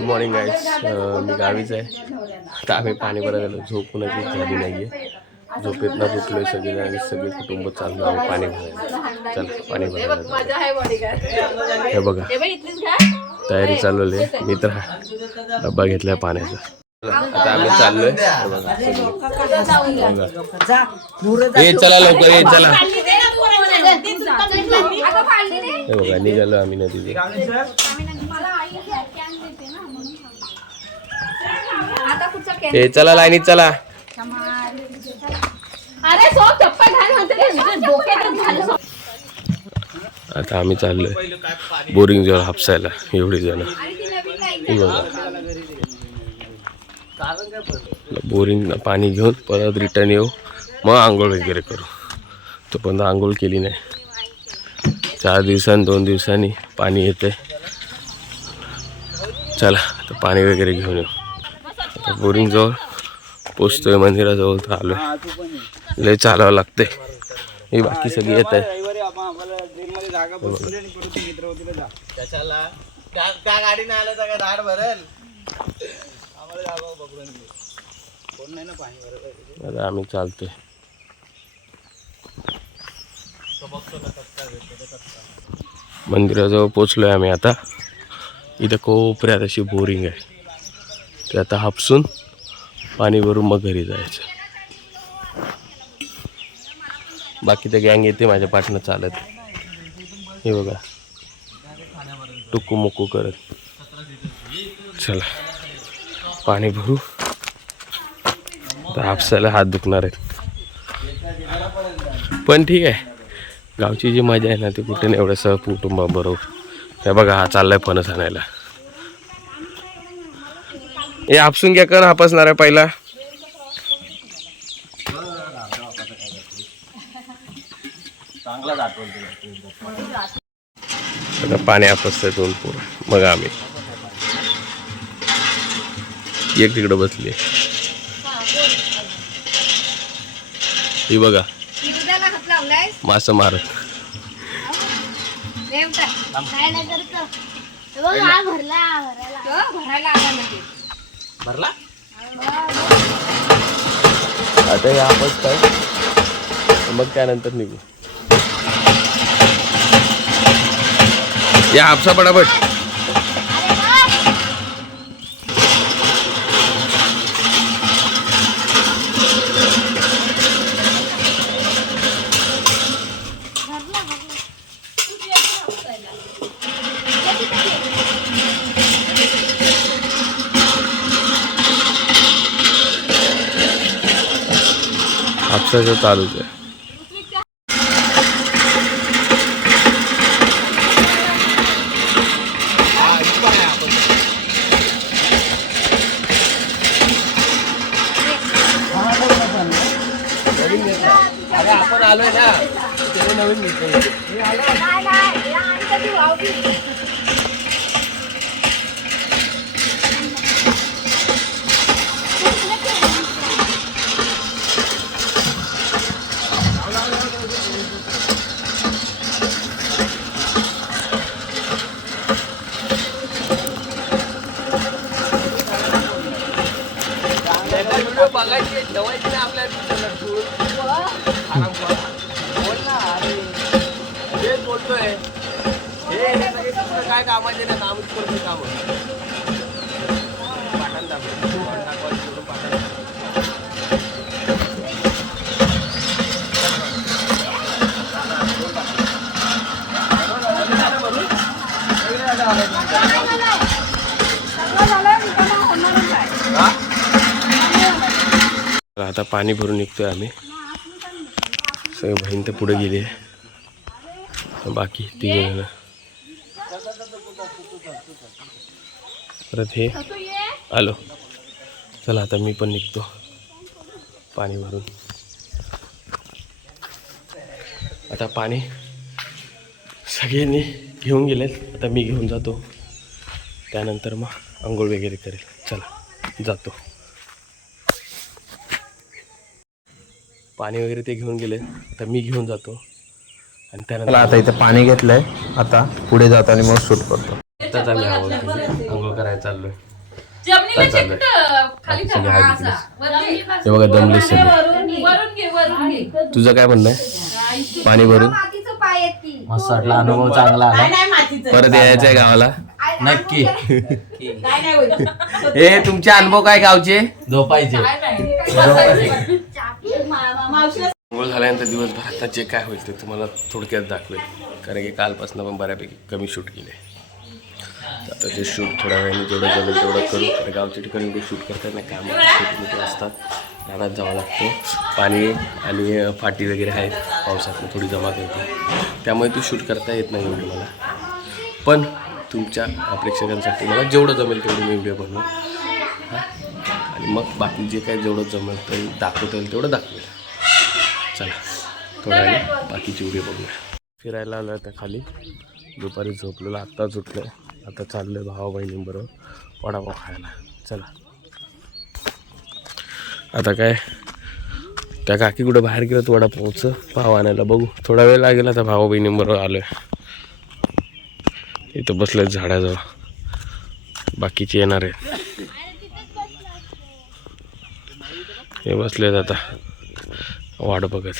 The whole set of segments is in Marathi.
Good morning guys. मी गावीच आहे. आता आम्ही पाणी भरायला झालो. झोपूनच झाली नाही आहे. झोपेतनं उठलोय सगळे आणि सगळे कुटुंब चाललो आम्ही पाणी भरायला. चल पाणी भरायला. हे बघा तयारी चालवली आहे. मी तर डब्बा घेतलाय पाण्याचा. आता आम्ही चाललोय. हे चला लवकर ये चला. हे बघा निघालो आम्ही नदीत. हे चला लाईनीत चला. आता आम्ही चाललोय बोरिंग जवळ हापसायला. एवढी जण बोरिंग पाणी घेऊन परत रिटर्न येऊ, मग आंघोळ वगैरे करू. तो पण आंघोळ केली नाही. 4 दिवसांनी 2 दिवसांनी पाणी येते. चला आता पाणी वगैरे घेऊन येऊ. आता बोरिंग जवळ पोचतोय, मंदिराजवळ तर आलोय. लय चालावं लागतंय. ही बाकी सगळी येत आहे. आता आम्ही चालतोय. मंदिराजवळ पोचलोय आम्ही आता. इथं कोपऱ्यात अशी बोरिंग आहे. ते आता हापसून पाणी भरून मग घरी जायचं. बाकी तर गँग येते माझ्या पाठनं चालत. हे बघा टुकू मुकू करत. चला पाणी भरू. आता हापसायला हात दुखणार आहेत, पण ठीक आहे. गावची जी मजा आहे ना ती कुठे नाही एवढं सह कुटुंबाबरोबर. हे बघा हा चाललाय फणस आणायला. हे हापसून घ्या कर हापसणार आहे पहिला. आता पाणी हापसतंय दोन पोरं. मग आम्ही एक तिकडं बसली. ही बघा मासा मारत. आता हे हापसताय, मग त्यानंतर निघू. या हापसा पटापट. हापसाचं चालूच आहे. अरे आपण आलोय ना, ते नवीन घेतलं. बघायची जवायची ना आपल्या बोल ना. अरे बोलतोय हे काय कामाचे ना नामच करतोय काम. पाठण दाखवायचं पाठण. आता पाणी भरून निघतोय आम्ही. सगळे बहीण तर पुढे गेली आहे. बाकी 3 जण. परत हे आलो. चला आता मी पण निघतो पाणी भरून. आता पाणी सगळ्यांनी घेऊन गेलेत. आता मी घेऊन जातो. त्यानंतर मग आंघोळ वगैरे करेल. चला जातो. पाणी वगैरे ते घेऊन गेले. आता मी घेऊन जातो आणि त्यानंतर आता इथे पाणी घेतलंय. आता पुढे जातो आणि मग शूट करतो. आताच आम्ही आंघोळ करायला चाललोय. जमिनीला काय चाललंय? चिकट खाली सगळे ठेवा. आहेत असा. वरती. हे बघा दमले सगळे. वरून घे वरून घे. तुझं काय म्हणणं आहे? पाणी भरून मातीचं पाय आहेत की मस्त वाटला, अनुभव चांगला आला. परत यायचंय गावाला. नक्की. काय नाही होईल. हे तुमचे अनुभव काय गावचे? झोपायचे. काय नाही. अंघोळ झाल्यानंतर दिवसभर आता जे काय होईल ते तुम्हाला थोडक्यात दाखवेल, कारण की कालपासून पण बऱ्यापैकी कमी शूट केले. आता ते शूट थोड्या वेळाने जेवढं जमेल तेवढं करू. आणि गावच्या ठिकाणी ते शूट करतात नाही, कामं छोटे मोठे असतात, रानात जावं लागतं. पाणी आणि फाटी वगैरे आहेत, पावसातून थोडी जमा करते, त्यामुळे ती शूट करता येत नाही एवढी मला. पण तुमच्या प्रेक्षकांसाठी मला जेवढं जमेल तेवढं मी व्हिडिओ बनवू. आणि मग बाकी जे काय जेवढं जमेल ते दाखवता येईल तेवढं दाखवेल. चला थोड्या वेळाने बाकीची व्हिडिओ बघूया. फिरायला आलो आता खाली, दुपारी झोपलेलं आत्ताच उठलं. आता चाललोय भावा बहिणींबरोबर वडापाव खायला. चला आता काय त्या काकी कुठं बाहेर गेलं तर वडापावचं पाव आणायला, बघू थोडा वेळ लागेल. आता भावा बहिणींबरोबर आलोय. इथं बसलेत झाडाजवळ, बाकीचे येणार आहेत. हे बसलेत आता वाट बघत.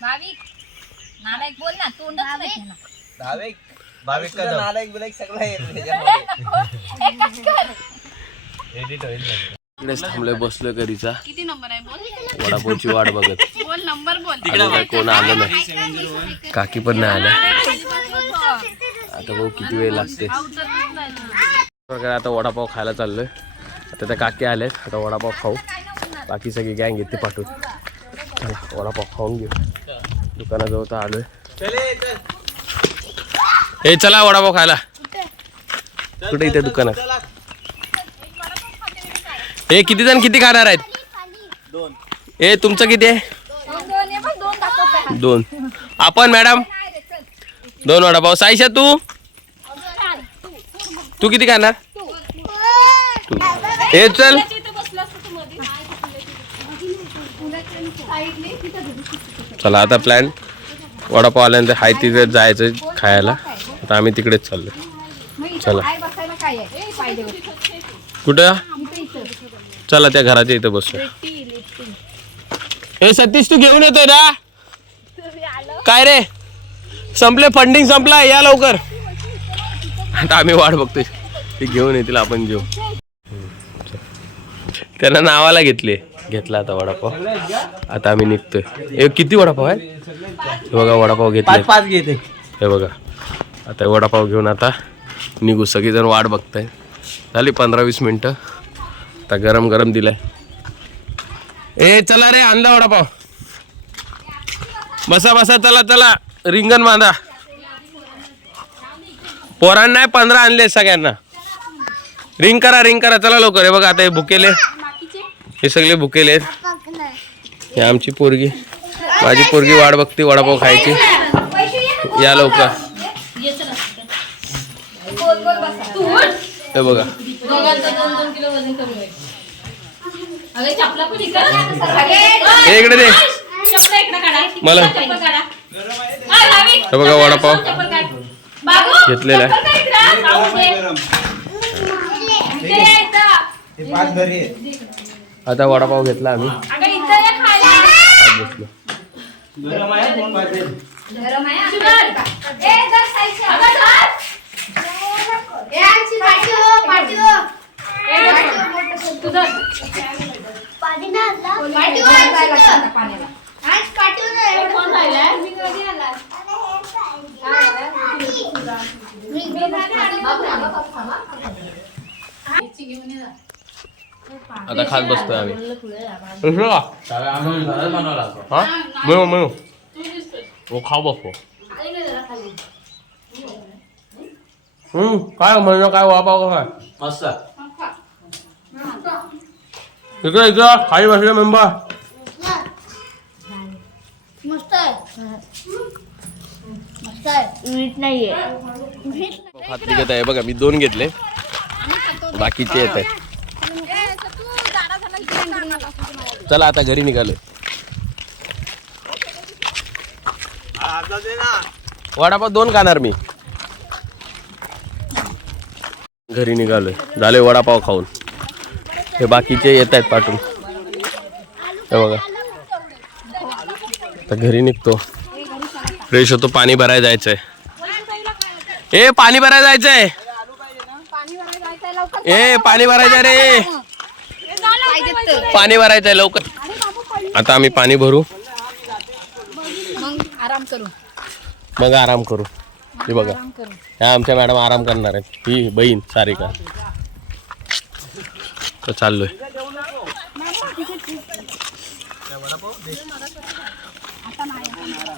भाविक नालायक बोल ना, तोंडच नाही ना. भाविक कदम. नालायक बिलायक सगळं एडिट होईल. इकडेच थांबलोय, बसलोय घरीचा किती नंबर आहे बोल. वडापावची वाट बघत. बोल नंबर बोल. अजून काय कोण आलं नाही, काकी पण नाही आल्या. आता भाऊ किती वेळ लागते. आता वडापाव खायला चाललोय. आता त्या काकी आल्यात, आता वडापाव खाऊ. बाकी सगळी गँग येते पाठवून. चला वडापाव खाऊन घेऊ. दुकानाजवळ तर आलोय. हे चला वडापाव खायला. कुठे इथे दुकानात? हे किती जण किती खाणार आहेत? 2. हे तुमचं किती आहे? 2. आपण मॅडम 2 वडापाव. साईशा तू किती खाणार? तू. हे चल चला आता प्लॅन वडापाव आल्यानंतर हाय तिथे जायचं खायला. आता आम्ही तिकडेच चाललो. चला कुठं? चला त्या घराच्या इथं बसू. हे सतीश तू घेऊन येतोय ना? काय रे संपले, फंडिंग संपला, या लवकर. आता आम्ही वाट बघतोय, ते घेऊन येतील, आपण घेऊ. त्यांना नावाला घेतला आता वडापाव. आता आम्ही निघतोय. हे किती वडापाव आहे? हे बघा वडापाव घेतले. 5 घेते. हे बघा आता वडापाव घेऊन आता निघू. सगळेजण वाट बघताय. झाली 15-20 मिनटं. आता गरम गरम दिलाय. ए चला रे, आणला वडापाव. बसा बसा, चला चला, रिंगण बांधा. पोरांना नाही 15 आणले सगळ्यांना. रिंग करा चला लवकर. हे बघा आता हे भुकेले, हे सगळे भुकेले आहेत. हे आमची पोरगी, माझी पोरगी वाट बघते वडापाव खायची. या लवकर. हे बघा इकडे दे मला. हे बघा वडापाव घेतलेला आहे. आता वडापाव घेतला आम्ही. बसलो. आता खात बसतोय आम्ही. खाऊ बघतो. काय म्हणणं काय वडापाव काय मस्त. इकडं खाली बसले मेंबर. मस्त आहे, मस्त आहे. मीठ नाहीये. खात्री घेत आहे बघा, मी 2 घेतले, बाकीचे येत आहेत. चला आता घरी निघालोय. वडापाव 2 खाणार मी. घरी निघालोय, झाले वडापाव खाऊन. हे बाकीचे येत आहेत पाठवून. हे बघा आता घरी निघतो, फ्रेश होतो. पाणी भरायला जायचंय. ए पाणी भरायला जायचंय. ए पाणी भरायचंय रे, पाणी भरायचंय लवकर. आता आम्ही पाणी भरू, मग आराम करू. हे बघा, ह्या आमच्या मॅडम आराम करणार आहेत. ही बहीण सारिका. तर चाललोय.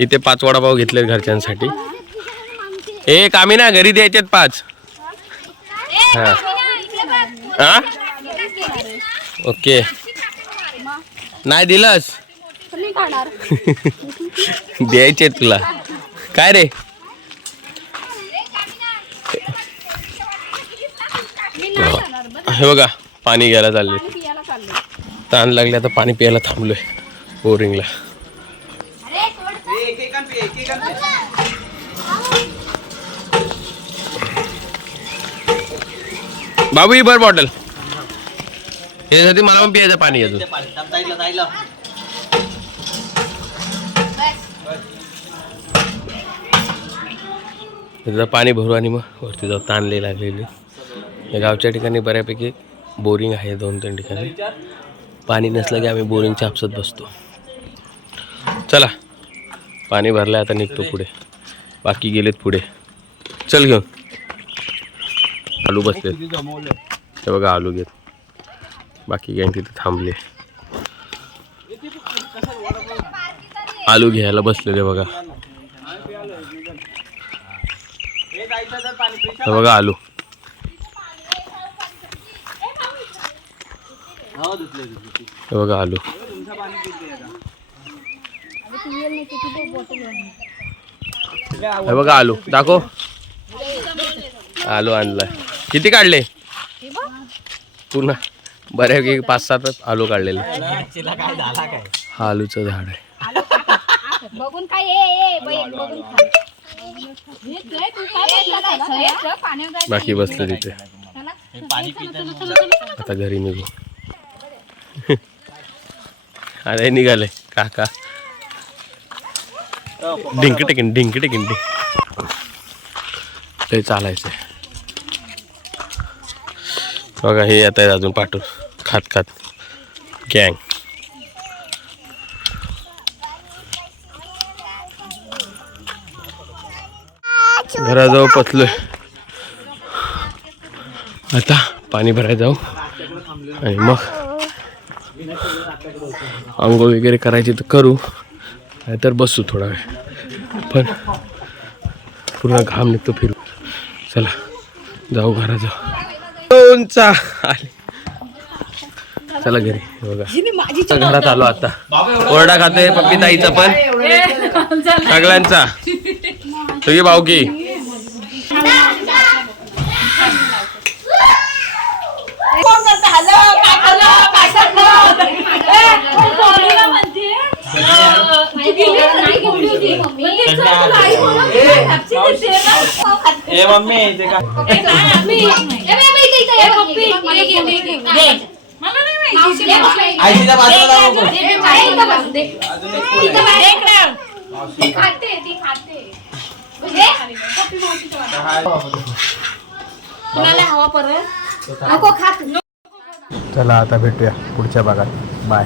इथे 5 वडापाव घेतले घरच्यांसाठी. एक आम्ही ना घरी द्यायचे 5. हा हा ओके. नाही दिलंस द्यायचे तुला. काय रे, हे बघा पाणी घ्यायला चालले. तहान लागली, आता पाणी प्यायला थांबलोय बोरिंगला. बाबू ही भर बॉटल. यासाठी मला पण प्यायचं पाणी अजून. पाणी भरू आणि मग वरती जाऊ. ताणले लागलेली. या गावच्या ठिकाणी बऱ्यापैकी बोरिंग आहे 2-3 ठिकाणी. पाणी नसलं की आम्ही बोरिंगच्या हापसत बसतो. चला पाणी भरलं, आता निघतो पुढे. बाकी गेलेत पुढे. चल घेऊन. आलू बसले, हे बघा आलू घेत. बाकी गँग तिथे थांबले, आलू घ्यायला बसलेले बघा. हे बघा आलू. हे बघा आलू. हे बघा आलू. दाखव. आलू आणलाय. किती काढले? पूर्ण बऱ्यापैकी 5-7 आलू काढलेले. हा आलूचं झाड आहे. बघून काय बघून बाकी बसले तिथे. आता घरी निघू. अरे निघाले काका. डिंक टेकिन ते चालायचंय. बघा हे येत आहेत अजून पाठवून खात गँग. घराजवळ पचलोय. आता पाणी भरायला जाऊ आणि मग आंघोळ वगैरे करायची तर करू, नाहीतर बसू थोडा वेळ. पण पूर्ण घाम निघतो फिरू. चला जाऊ घरात जाऊ. चला घरी. बघा घरात आलो आता. ओरडा खाते पप्पी ताईचा पण सगळ्यांचा. तुझी भाऊकी चला आता भेटूया पुढच्या भागात. बाय.